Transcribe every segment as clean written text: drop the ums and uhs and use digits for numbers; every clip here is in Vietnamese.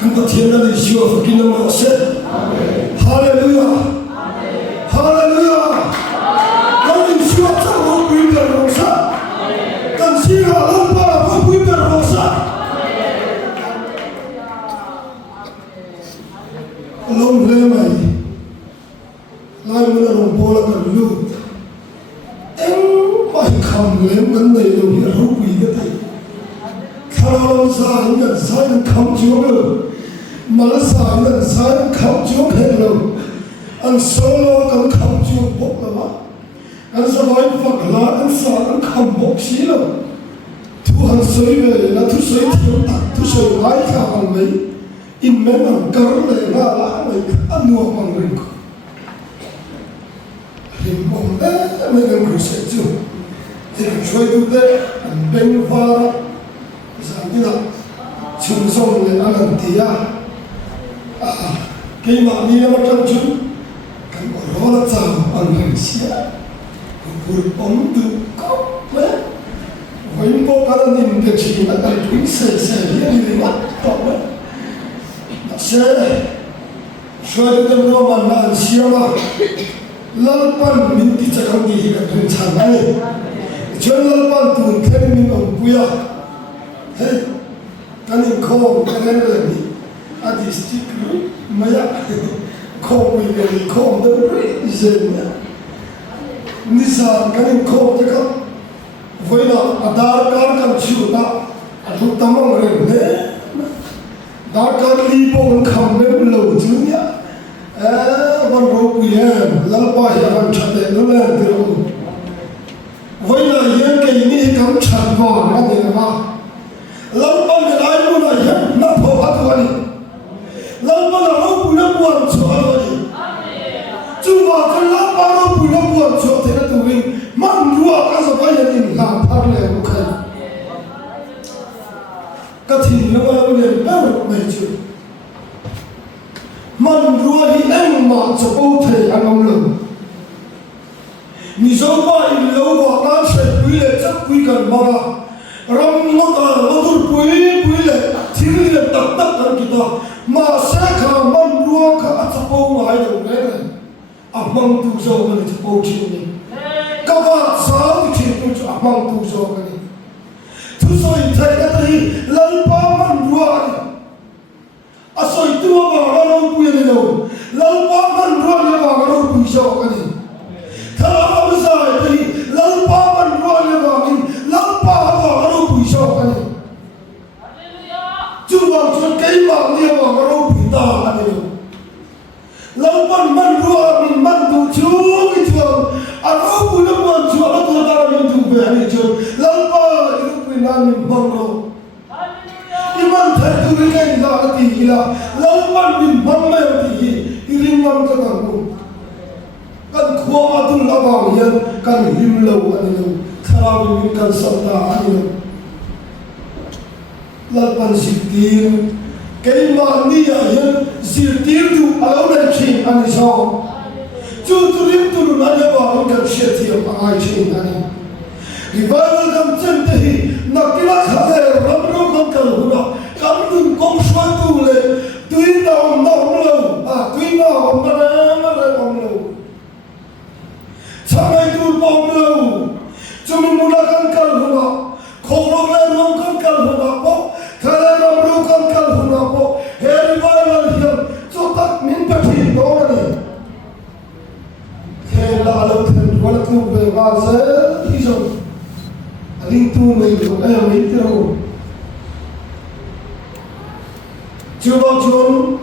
kan pathian na Yeshua kin nama se hallelujah hallelujah kan Yeshua cha ho pui per rosa kan sira lampa ho pui per rosa long le mai lai mun ron bola kan lu em mai kham lem kan nei lo hi ro pui ga tai Kalau saya ingat saya kaum juga, malah saya ingat saya kaum juga hello, an solo kan kaum juga bok lama, an sampai fakla an saya kaum bok silo, Tuhan saya na tu saya tiada tak tu saya baik kawan mai, in memang kerana ngalah mai anu orang mereka, himbong memang khusus tu, ini saya tu deh an benfara. Tidak sungsong le alam dia kay mami na macam kan orang tahu orang sia berpom tu kau le wimpo kalau ni kecil akan tuin saya ni mak kau le saya suatu tempat mana siapa lalpan minti cakap di hidup rencana jangan lalpan tu kan minum buaya hey, kanin kau kanan lagi, adi stiker, maya kau begini kau dapet izin, nisa kanin kau cakap, wina adar card kan ciuta, adu tamang rene, adar card lipo kan kamera laujunya, wan ropiah, lalpa yang cakap nulen terus, wina yang kini kan cakap mana nama. Lampan dengan air pun aja, nak bawa tu kali. Lampan orang punya buat soal kali. Cuma kan lampan orang punya buat soal tidak tu ini. Mandua kan supaya ini lampan le bukan. Katin lampan le baru macam. Mandua ini emak sebut he anam le. Misalnya ini lawa kan saya pilih cak pilihkan mana. Ram motor pui le, ciri le tak kan kita masa kaman dua ka atapau mahai dong le, amang tu so kan atapau ciri, kawan sah ciri tu amang tu so kan, tu so itu kata hi lalpa man dua ni, aso itu apa orang pui le lo, lalpa man dua ni apa orang pui so kan, kalau apa sah itu hi lalpa man dua ni apa ni, lalpa Cuma kay mami ang mga robita kanilo. Lampan mandua min mandu chung itu. Arabu na man chung ato na min tu behani chung. Lampa irup namin mangro. Iman tayo rin na ila. Lampan min mamay ti irimam katamu. Kan kuwa atul labaw yan kan himlaw anilo. Karabi min kan sabta anilo. Lalpan sitir, kay mani ayan sitir tu alaw na chin ani sao. Tuturim tu nanya baru kan syeti ang pangai chin ani. Revival kam centi nakila khair ramro kam kalhuna kam tu kom suatu le tuin daun lo tuin daun mana lo. Sampai tu pom lo, cuma mulakan kalhuna, korong le rongkan kalhuna po. Kalau memerlukan kalhuna po, revival yang cotak min pati doang. Kalau alam terbuat tu berbahasa hijau, aling tu menjadi itu. Cuba cun,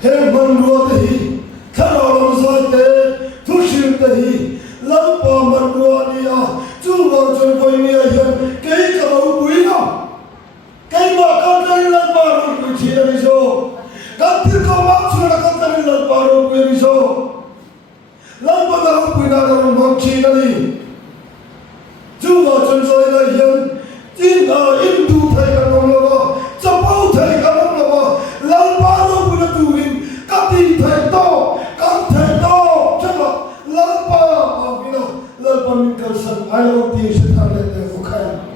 hebat dua teh, kalau sahaja tushir teh, lampa mandua dia, cuba cun poinnya yang kay kalau buina. Kay makan dari lampan itu cina iso, kantir kau maksud nak dari lampan itu iso, lampan aku punya orang maksud ni, cuma contoh yang Cina Hindu thai kan orang lama, Jepang thai kan orang lama, lampan aku punya turin, kati thai to, kan thai to, cuma lampan aku ni, lampan mingkasan, ayo tiada setan le bukan.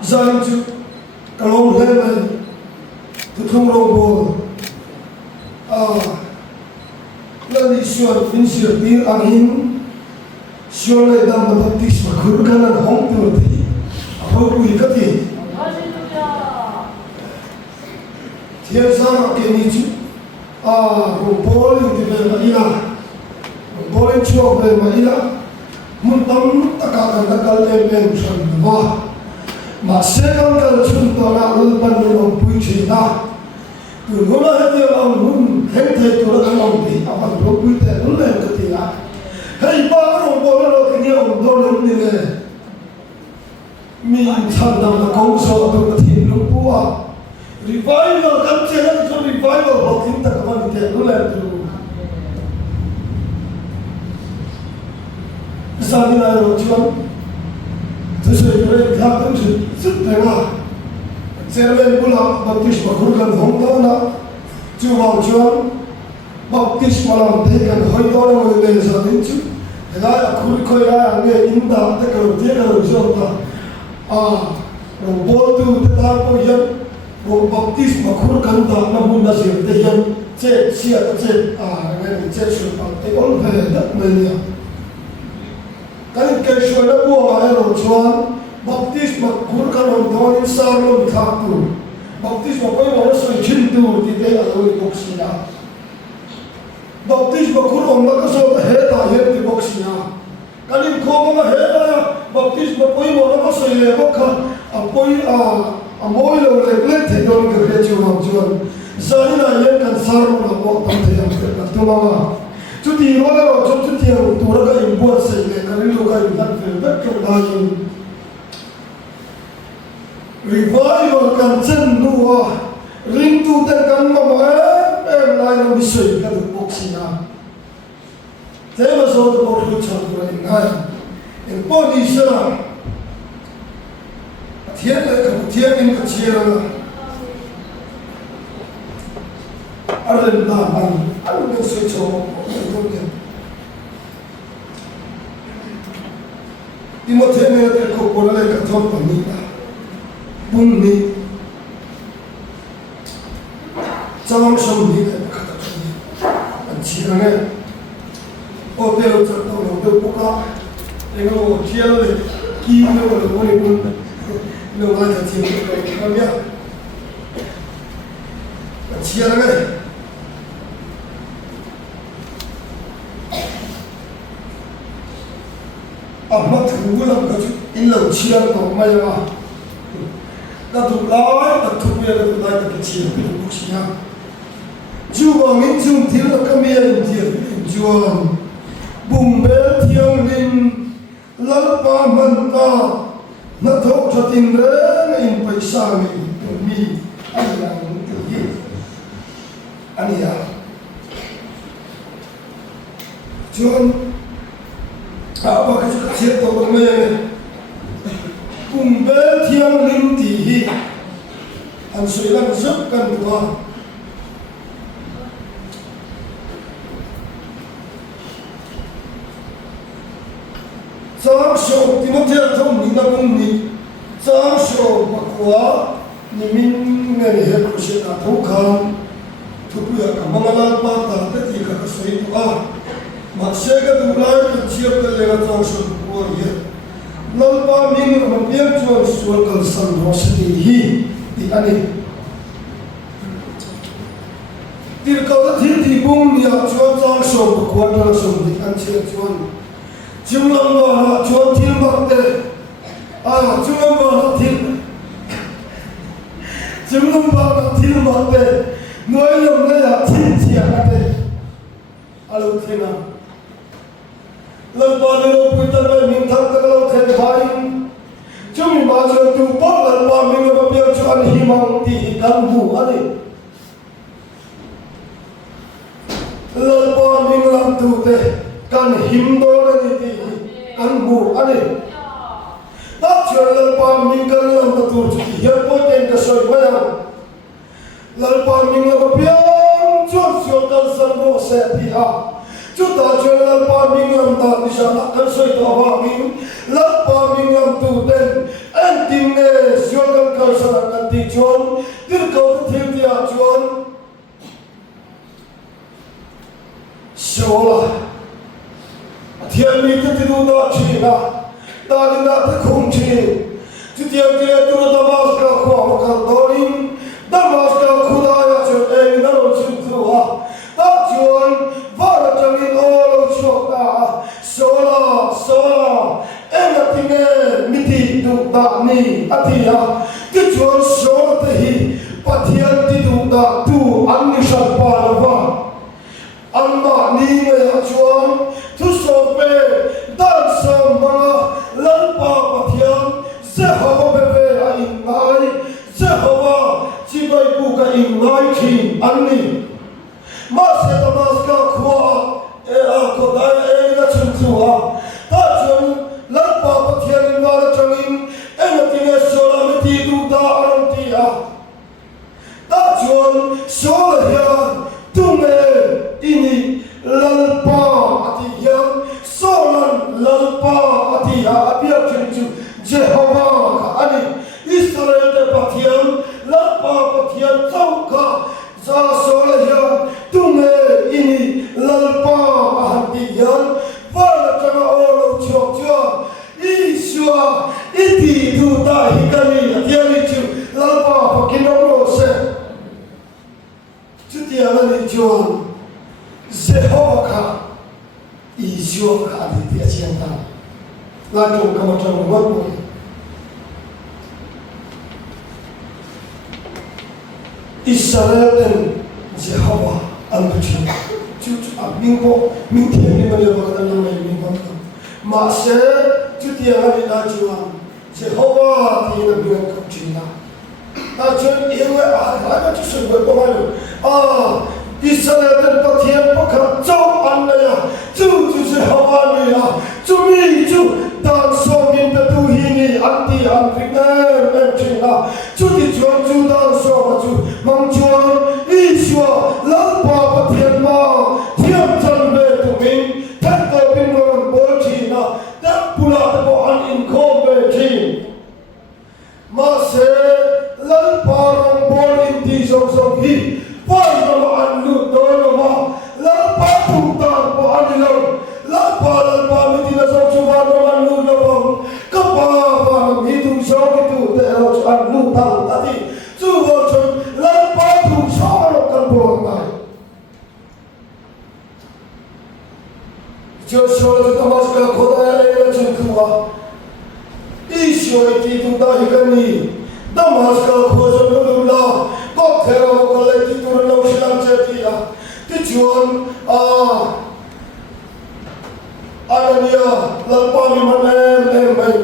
Jangan tu kalau rong lên này tôi không rong bồ lần đi xuân in sửa tiếng anh hin xuân này đang mà tập tích mà khử khăn là hóng từ thì hồi bùi cái gì thiên sa cái gì chứ rong bồ lên thì về mà ina rong bồ lên chuộc về mà ina muốn tâm tất cả các cái em xuân hoa mà sẽ không cần chúng tôi là luôn ban đầu bùi chỉ ta từ hôm nay thì ông muốn thấy thấy tôi đã làm gì ông lúc bùi thế lúc này cái gì là hay ba ông bố nó cái gì ông tôi làm gì này mình chẳng làm là công sở tôi cái gì lúc bùa revival cảm thấy là cho revival học tiếng ta các bạn thế lúc này tôi sao như này rồi chứ tôi sẽ nói khác tôi sẽ rất là ngon sẽ lên bula baptist mà khử gần không đó na chú vào chuan baptist mà làm thế gần hơi to là người lên sao đến chứ thế là khử khơi ra nghe in đã thế cần thế cần rồi ta rồi bố tu thế ta có dân rồi baptist mà khử gần ta nó muốn là gì thế dân chết chết chết nghe chết rồi bằng thế ổn về đất mình cái số đó bùa mà rồi chuan baptist mà khur kan on thon in salon thak tu baptist mà koi mo so chin tu ti te aloi boxina baptist mà khur on ma so he ta he ti boxina kanin kho ma he ta baptist mà koi mo ma so le bo kha apoi a moi lo le le te don ke re chu ham chuan zaina yen kan sar ma bo tam te yam ke tu ma chu ti ro la chu ti tu ra ka in bo se le kanin lo ka in tan fe bet ke da yin revival kan chân nua ring tu ten kan ma ma em lai no bi soi ka du boxina thế mà số tôi một lúc chọn rồi ngay em bỏ đi sao thiên là cái thiên in cái chia là anh làm anh đang suy cho anh không nhận đi một thế này thì cô cô lại cái thôn của mình bung ni trong sống đi cái khát cái anh chỉ là nghe ô tô cho tao nó được bốc á để nó chia rồi kêu nó rồi nó đi bung nó lại cái chuyện cái cái gì anh chia là nghe mà thằng làm cái chuyện in lâu chia nó mà là ta thuộc lái ta thuộc về ta thuộc lại cái chia cái bốc xí nha chú bằng những chung thiếu là cái miền thiệt chuan bùng bế thiêng linh lal pa man ta na thok cho tin re in paisa mi mi anh là những cái gì anh à chuan apa cái chuyện to bằng này bùng bế thiêng linh thì anh suy luận rất cần quá sáng sớm thì mất thiệt không nhìn nó cũng nhìn sáng sớm mặc quá nhìn mình nghe hết có sự là thấu khăn thu bữa cả mong là ba ta tất cả các suy đoán mà sẽ cái đủ lại thì chia cái lệ sáng sớm của ye lần ba mình mà biết cho suốt cái sáng đó sẽ thì anh ấy thì câu đó thì bung nhà cho sáng sớm của quan là sớm thì anh chia cho chúng lâm vào chúa thiên bậc tề chúng lâm vào thiên bậc tề nói nhầm đây là thiên triệt tề alo thế nào lần vào đây bây giờ đây mình thắng cái lâu thế phải chúng mình bảo cho tu bớt lần vào mình là bây giờ cho anh hy vọng thì cần đủ anh ấy lần vào mình làm tu tề cần hiểm đo lên thì cần bù anh ấy tất chuyện lần qua mình cần làm cái tu chỉ hiệp bôi tên cái sợi bây giờ lần qua mình làm cái chút chuyện cần sân bộ sẽ thì chút ta chuyện lần qua mình làm ta thì sao cần sợi to vào mình lần qua mình làm tu tên anh tìm nghe siêu căn cơ sản anh tìm chuan tin cầu thiên địa chuan siêu là thiên mi cái thứ đó chỉ là ta đi ra cái không chỉ chỉ tiền tiền tôi đã bao giờ khoa học đó đi đã bao giờ khu đó ya chuyện em đã làm chuyện thứ à ta chuyện vào là trong những ô lô chuột ta số là em đã tìm nghe mi thì đúng đã ni à thì à cái chuyện số thì bắt thiên thì đúng đã tu anh đi sát pa là vâng anh mà ni người học chuyện thu số về đan sâm mà lần pa bắt thiên Jehovah bebe a ingai Jehovah jibai buka ingai kin anni ma se damaska khua a ko dai na chuntua ta chun lan pa pathian ngar changin enatine sola meti du da arantia ta chun sola ya tume ini lan pa atiyan solan lan pa atia apia chunchu Jehovah ani Israel de pathian lapa pathian chauka za solaya tume ini lalpa ahdiyan wala changa olo chokcha Ishwa iti du ta hikani atiani chu lalpa pakinono se chutiana ni chuan Jehovah ka Ishwa ka ati achianta la chung kama chung wat Israel dan Jehovah al-Bajin. Cucu minggu minggu ni mana bakal nama minggu tu. Masa cuti yang hari najuan Jehovah di nabi yang kecina. Najuan ia ada tu sebuah pemalu. Israel dan Bajin bakal jauh anda cucu Jehovah ni cumi dan somin tertuhini anti angkringan Cina. Cuti jual dan so mangjuan Ishwa lalpa pathian ma thiam chan ve tumin thakko pingon bol Cina tak pula tabohan in khom ve Chin ma se lalpa rong bol in ti song hi pai no an lu do no ma lalpa putar po anilo lalpa mi ti na song chu va no an lu no bang kapa va mi tu so ki tu te ro an lu tang ati chu vo chun lalpa tu so ro kan bo mai jo so le to mas ka khoda le chun kuwa ishwar ti tu da hikani damas ka khoja no la ko khera ko le ti tu lo shilam che ti ya ti chuan Anania lalpa mi manem mai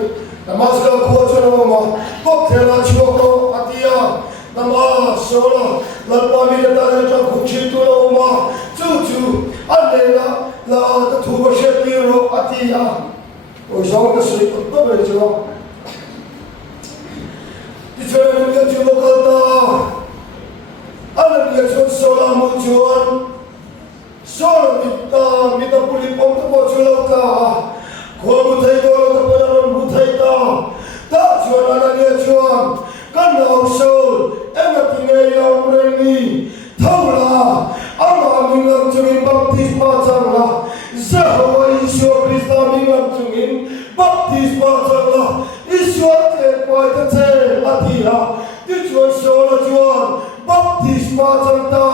damas ka khoja no ma ko khera chuko atia nama sola lalpa mi da ta khuchi tu lo ma chu anela la ta thu ba she ti ro atia o so ka sui ko to be jo ti chone mi chu ko ta ana mi chu sola mo chuan sola mi ta puli pom to bo chu lo ka ko mu thai ko lo ta pa ron mu thai ta chuan ana mi chuan kan no so everything I am ready. Thola, ama minam chungin baptisma changla. Jehovah Ishwa Krista minam chungin baptisma changla. Ishwa te pai ta che atia. Tichuan sola chuan baptisma changta.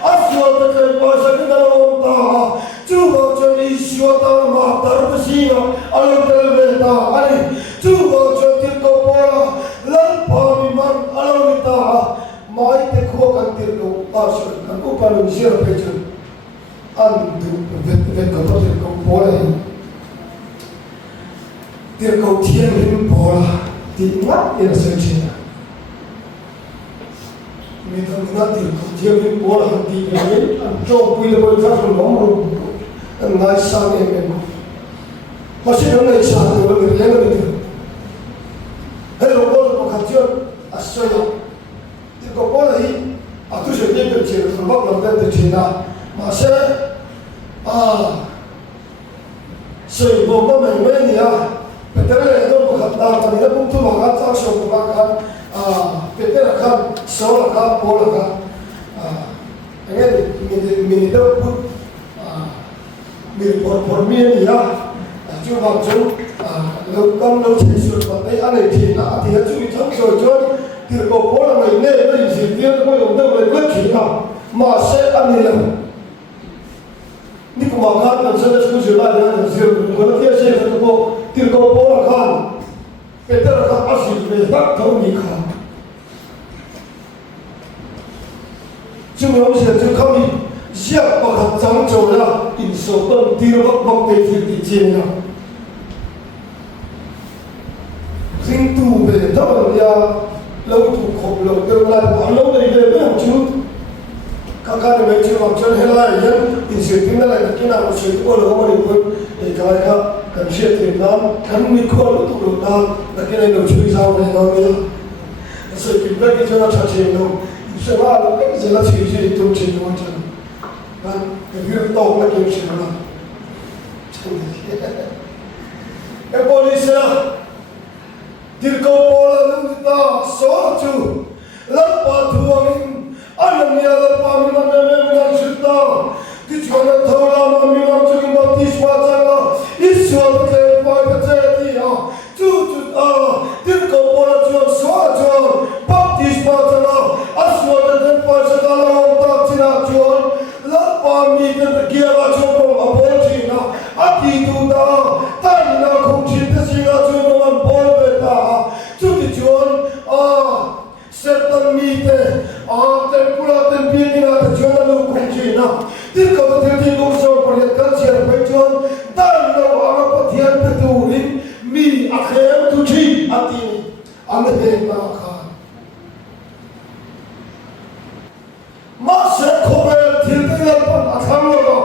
Ashwa te che pai sa kita omta. Chuba chun Ishwa ta ma tarvasina alutel veta. Ani chuba chun tirko pola lalpa mi man alawita. Mai te khuwa kan tirko pasur kan ko palu zero pechun an du vet ko tirko pola tirko thien rim pola ti ngat ina sechina mi ta tirko thien rim pola ti ngai an jo pui le bol sa lo mo an ngai sa nge me masi no ngai sa to le le le hello bol ko khajon asoya ko pola hi atu se de pe che so ba lo de che na ma se se bo bo me me ni a pe Peter itu berkata tadi pun tu makan tak sok makan Peter akan sol akan pol akan ini tu pun mirip ya cuma tu lakukan lalu sesuatu pakai aneh cina dia cuma jauh dia kau pol apa ini dia tu yang tu boleh cina masih aneh lah ni kemakan dan saya sudah yang kalau dia saya tu dia kau pol akan Peter akan asyik berat tahu ni kan cuma saya tu kami siap bakal jauh lah insya Allah dia bakal di sini sing tu betul dia lalu tu kau lalu terlalu lalu dari dia betul kakak ni macam macam helai yang insyaallah lah kita harus sekolah orang pun kalau kan siapa yang kan mikul tu lupa lakian yang curi jauh ni orang so kita kita nak cari yang insyaallah kan jelas sih itu ciri macam kan kita tahu lagi insyaallah polisi dirkau pola kita soju lepas tuangin alam ni ada pami mana memang cerita dijual thawla memang cerita baptis wajah Yesus terlepas terjadi cucu dirkau pola jual soju baptis wajah aswa terlepas segala orang cina jual lepas ni tergiat jual apa cina hati tu dah tanah kunci tersinggah jual orang beta cuci jual serta mite tempura tempina jual lu kunci na dirkau terjadi kurso perlihatkan siapa jual dan lo orang petian beturin mi akhir tuji hati ane makan masa kober terjadi pun akan lo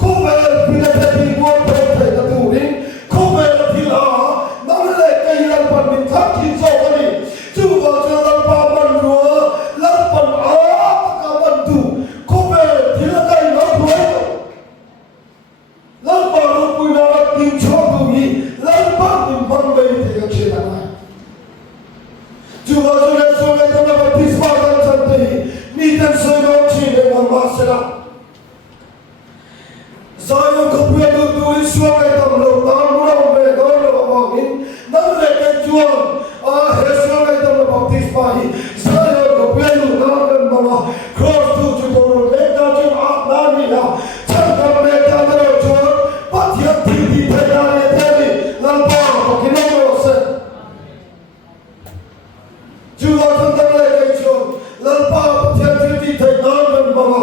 kober bila terjadi buat perlihat beturin kober tidak namanya kehilangan permintaan kita ini juga jalan paman dua lapan kawan tu kober tidak kehilangan itu lapan rupui narak tim coba ini lapan tim bangbai dengan setan juga sungai tanah baptis makan santai ni dan sungai dengan masalah saya kepunya tulis sungai tamlo tamlo begor abangin namanya kejual sungai tamlo baptis pahi saya kepunya naran mama cross tu jual mereka jual nani ya cakap mereka jual patiat tinggi terjadi tadi lampau kena proses juga tentang mereka jual lampau patiat tinggi terjadi mama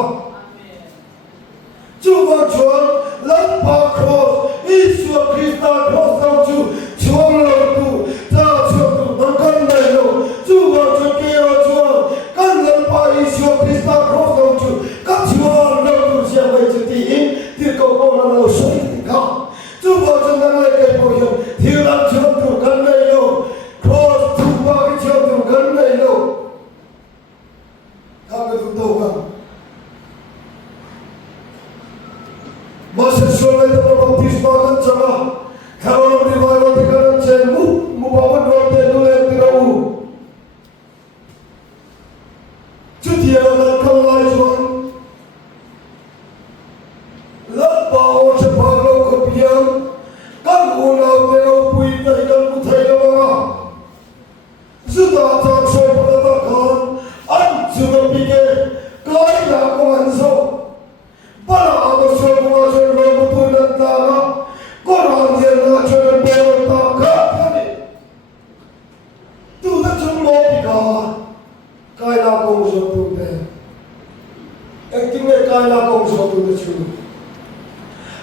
juga jual lampau cross Yesus Kristus cross tu jual tu tak jual tu makan melo juga jual kan lampau Yesus Kristus cross tu kan jual tu siapa jadi dia kau orang lalu sehingga juga tentang mereka yang tidak jual tu kan melo cross tu bagi jual tu kan melo kami tu tahu kan masa sungai itu baptis makan sama kalau riwayat dikatakan cemu mubawan dua dulu yang tirau cuti ada kalau jual lepas sepuluh kopian kan unau tirau pui terikan putai lama sudah tak seberapa anjur pikir kau nak mengansau para abasal mengajar betul dan tanah Quran dia mengajar betul tak tu tak cuma pika kaya kong satu deh ektingnya kaya kong satu deh cuma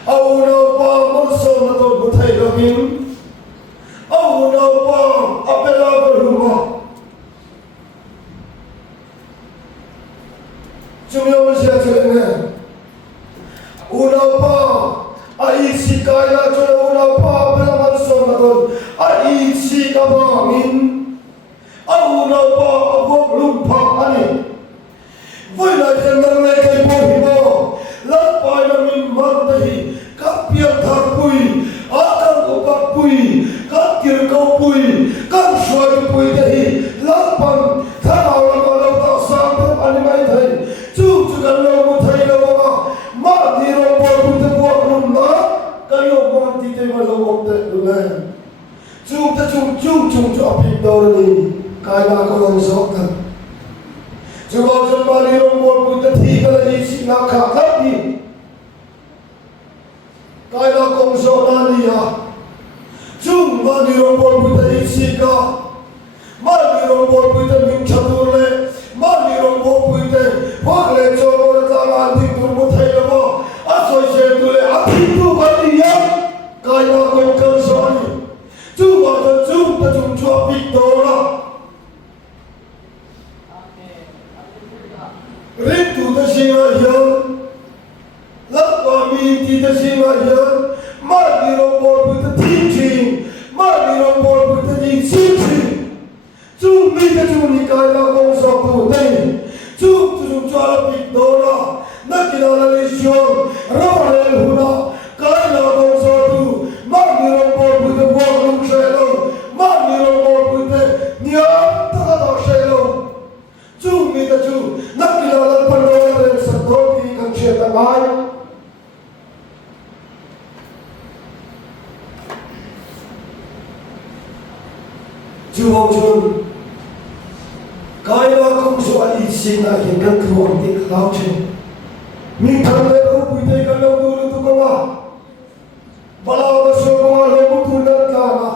awal apa mansal betul betul login awal apa apela berumah cuma masih aja unapa aisi kaya jauh unapa belaman somadon aisi kabamin unapa abok lumpa ani wala jangan mereka ibu lapai namin mandahi kapiat harpui akan upapui kat Chúa cho ba đi ông một buổi thi cái là gì xin nào khác lắm đi cái là công số na đi à chúng ba đi ông một buổi thi xin cả ba đi ông một buổi thi mình chăm luôn lệ ba đi ông một buổi thi hoặc lệ cho một ta làm thì cũng một thầy là bao à rồi sẽ tu lệ à thì tu ba đi à cái là công số này chúng ba cho chúng ta chúng cho biết đó là Rit tu ta singa yan, lak kami ti ta singa yan, ma di rong bol bu ta teaching, ma di rong bol bu ta di teaching. Chu mi ta chu ni kai la kong sa tu nei, chu chu la bit do la, na ki la le sion, ra le huna, kai la kong sa tu, ma di rong bol bu ta wa lung she lo, ma di rong bol bu ta nya ta da she lo. Chu mi ta chu nak kilala pa rin sa kopi kang siya tamay chu mong chun kaya kong suwa isin na hinggang kruwang di kalaw siya mi thang le ko puitay ka lang dulo to kawa balaw na siya mga lamutunan ka na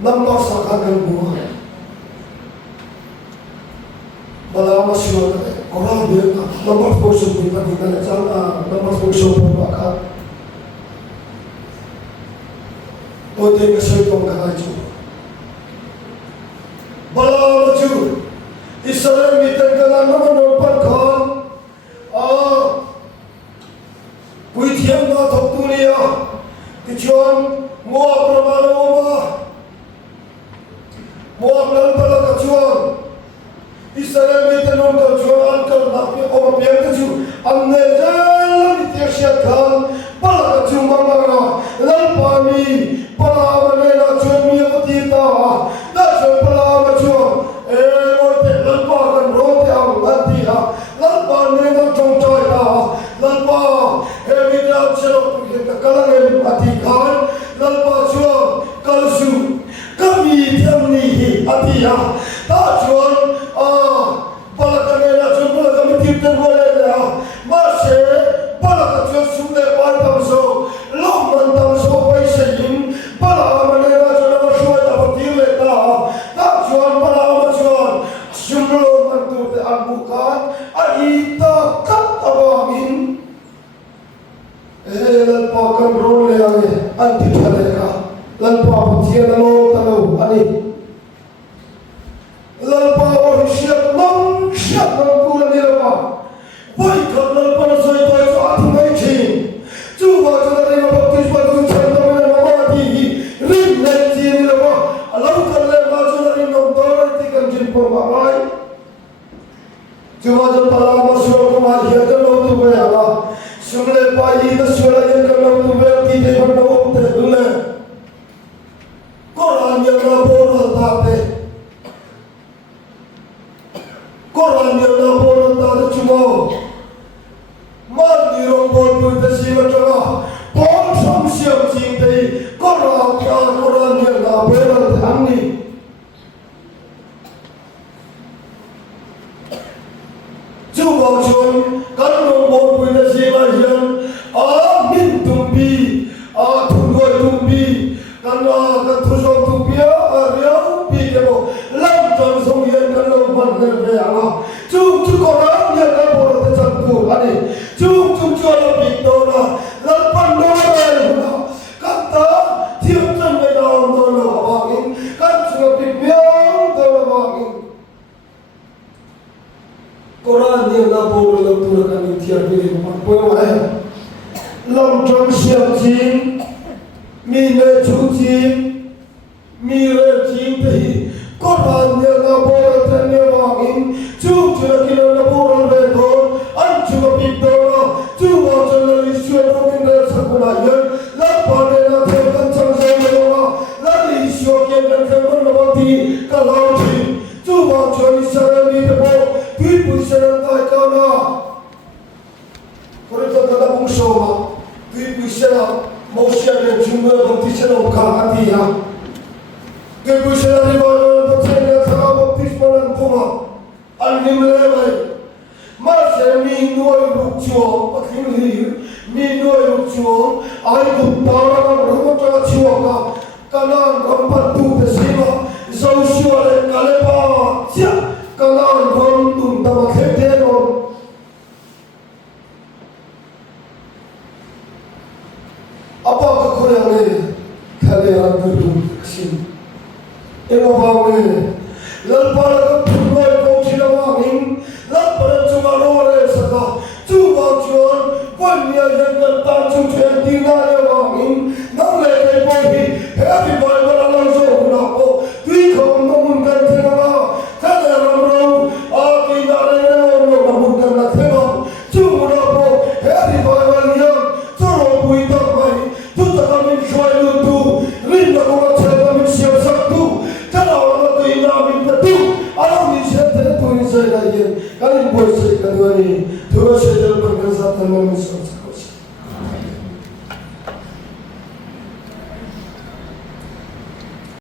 Nampak sakakan buah, bala masuk orang dia nampak bosok kita kita jangan nampak bosok berbakar, otak kesetong kacau, bala masuk Israel miten kanan nama nampak kan, puitian na thok dunia, kecuali muak permana muak. Muak nan pala kacuan Israel meten on kacuan angkal naknya oma piang kacu amne jalan itiasiat kan pala kacu mamara lan pami pala amane na cuan miya patita na cuan pala amacuan moite lan pa kan rote am ganti ha lan pa ne na chong choi ta lan pa midam chelo kita kalangan atikan lan pa cuan kalsu kami temni atia ta chuan balakane na chuan balakame tirtan wale na mase balaka chuan sumne pai tamso lomman tamso pai sayin balamane na chuan mashuai ta patile ta chuan balama chuan sumlo mantu te abukan aita kat awangin lan pa kan role ane anti thaleka lan pa patia lo talo ani lan pa o siap long pula ni la pai kan lan pa soi toi so at mai chi chu ba chu la ni ma baptis ba chu chan ta ma ma ti rin na chi ni la alau kan le ma chu la ni nom do ti kan jin po ma ai chu ba chu pala ma su ko ma hi ta lo tu ba ya sumle pa yi ta su la yen kan lo tu ba ti te ba no te le Koran yang laporan tadi, Koran yang laporan tadi cuma mati rompot itu siapa cakap, ponsel siap cintai Koran yang laporan tadi. Cuba cuman kalau rompot itu siapa yang amin tumpi, tunggoi tumpi. Karena ketujuan tu biar pikirmu, lancar sungguh kalau mandor beala, cum orang yang kalau tercantum ani, cum jual pintora, lapan dolar, kata tiap jam dolar abangin, kan sudah biar dolar abangin. Koran yang lapor lapor kami tiap hari mampu lancar siap jin. Mi le chuchin, mi le chintai, Koran yang lapor tanya wangin, cuci kilo lapor betul, ancu pintora, cuba jalan isu orang Indonesia sekolah, lapor dengan terkan cangsa mereka, lalu isu yang terkan mati kalau chin, cuba jalan Israel di depan, ibu Israel tak kena, korban dalam musuh, ibu Israel Moshe dan jumlah bukti selama hati ya. cái buổi sáng đi vào nó thấy là sao một tí mà làm không à anh em lên này mà sẽ mi nuôi lục chuồng và khi mi nuôi lục chuồng ai cũng tao là không có chuồng cả năng không bắt tu để xem dâu xua lên cả lên ba chia cả năng không tụng tao mà khép thế rồi apa kau yang ni kalian berdua sini emo bang ni lepas aku mulai kau tidak angin lepas cuma lore saka cuma cuan punya yang datang cuci tinggal angin nang lagi bagi happy boy malam so nak tui kau mungkin kenapa kada ramau aku tidak ada mungkin nak kenapa cuma nak happy boy malam so bui tak mai tu tak kami cuai tu rindu kau cakap kami siap satu kalau orang tu ina minta tu alam ni siapa tu insya Allah kalian boleh sekali